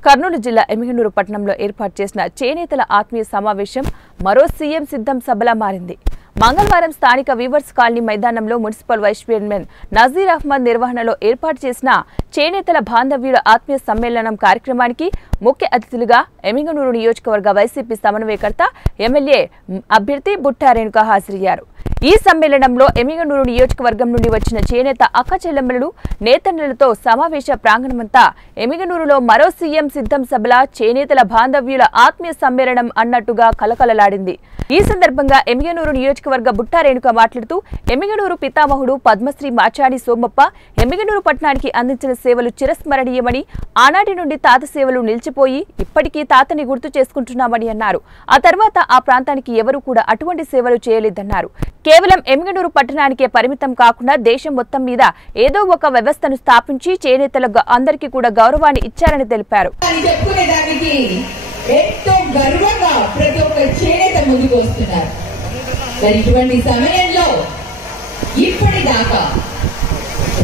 కర్నూలు జిల్లా ఎమ్మిగనూరు పట్టణంలో ఏర్పాటు చేసిన చేనేతల ఆత్మీయ సమావేశం మరో సీఎం సిద్ధం సభలా మారింది. మంగళవారం స్థానిక వీవర్స్ కాలనీ మైదానంలో municipal vice chairman Nazir Ahmed నిర్వహణలో ఏర్పాటు చేసిన చేనేతల బాంధవ్యుల ఆత్మీయ సమ్మేళనం కార్యక్రమానికి ముఖ్య అతిథులుగా ఎమ్మిగనూరు నియోజకవర్గ వైసీపీ సమన్వయకర్త ఎమ్మెల్యే అభ్యర్థి బుట్టా రేణుక హాజరయ్యారు. ఈ సమ్మేళనంలో ఎమ్మిగనూరు నియోజకవర్గం నుండి వచ్చిన చేనేత అక్క చెల్లెమ్మలు నేతన్నలతో సమావేశ ప్రాంగణమంతా ఎమ్మిగనూరులో మరో సీఎం సిద్ధం సభల చేనేతల బాంధవ్యుల ఆత్మీయ సమ్మేళనం అన్నట్టుగా కలకలలాడింది. ఈ సందర్భంగా ఎమ్మిగనూరు నియోజకవర్గ బుట్టా రేణుక మాట్లాడుతూ ఎమ్మిగనూరు పితామహుడు పద్మశ్రీ మాచాడి సోమప్ప ఎమ్మిగనూరు పట్టణానికి అందించిన సేవలు చిరస్మరణీయమని, ఆనాటి నుండి తాత సేవలు నిలిచిపోయి ఇప్పటికీ తాతని గుర్తు చేసుకుంటున్నామని అన్నారు. ఆ తర్వాత ఆ ప్రాంతానికి ఎవరూ కూడా అటువంటి సేవలు చేయలేదన్నారు. కేవలం ఎమ్మిగనూరు పట్టణానికే పరిమితం కాకుండా దేశం మొత్తం మీద ఏదో ఒక వ్యవస్థను స్థాపించి చేనేతల అందరికీ కూడా గౌరవాన్ని ఇచ్చారని తెలిపారు. ఎంతో గర్వంగా ప్రతి ఒక్క చేనేత ముందుకు వస్తున్నారు. మరి ఇటువంటి సమయంలో ఇప్పటిదాకా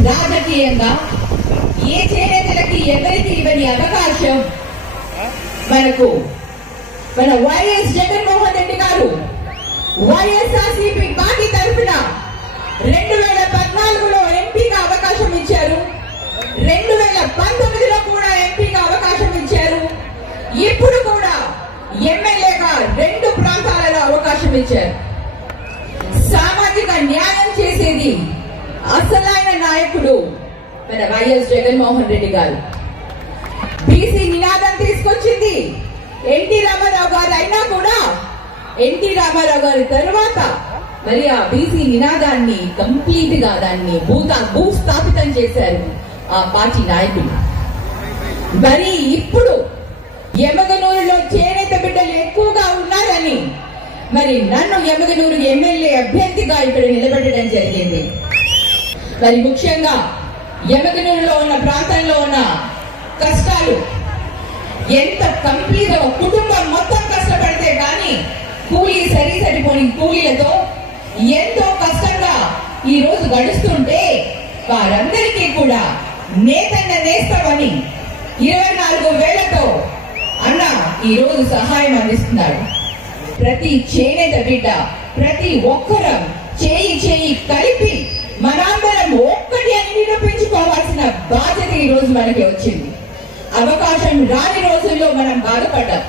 రాజకీయంగా ఏ చేనేతలకి ఎవరికి ఇవ్వని అవకాశం మన వైఎస్ జగన్మోహన్ రెడ్డి గారు వైఎస్ఆర్సీపీ పార్టీ తరఫున 2014లో ఎంపీగా అవకాశం ఇచ్చారు. 2019లో కూడా ఎంపీగా అవకాశం ఇచ్చారు. ఇప్పుడు కూడా ఎమ్మెల్యేగా 2 ప్రాంతాలలో అవకాశం ఇచ్చారు. సామాజిక న్యాయం చేసేది అసలైన నాయకుడు మన వైఎస్ జగన్మోహన్ రెడ్డి గారు. బీసీ నినాదం తీసుకొచ్చింది ఎన్టీ రామారావు గారు అయినా కూడా ఎన్టీ రామారావు గారి తర్వాత మరి ఆ బీసీ నినాదాన్ని కంప్లీట్ గా దాన్ని భూస్థాపితం చేశారు ఆ పార్టీ నాయకులు. మరి ఇప్పుడు ఎమ్మిగనూరులో చేనేత బిడ్డలు ఎక్కువగా ఉన్నారని మరి నన్ను ఎమ్మిగనూరు ఎమ్మెల్యే అభ్యర్థిగా ఇక్కడ నిలబెట్టడం జరిగింది. మరి ముఖ్యంగా ఎమ్మిగనూరులో ఉన్న ప్రాంతంలో ఉన్న కష్టాలు ఎంత కంప్లీట్ గా కుటుంబం మొత్తం కష్టపడితే గాని కూలీ సరిపోని కూలీలతో ఎంతో కష్టంగా ఈ రోజు గడుస్తుంటే వారందరికీ కూడా నేతన్న నేస్తామని 24,000తో అన్న ఈ రోజు సహాయం అందిస్తున్నాడు. ప్రతి చేనేత బిడ్డ ప్రతి ఒక్కరం చేయి కలిపి మనందరం ఒక్కటి అని నిరూపించుకోవాల్సిన బాధ్యత ఈ రోజు మనకి వచ్చింది. అవకాశం రాని రోజుల్లో మనం బాధపడ్డాం.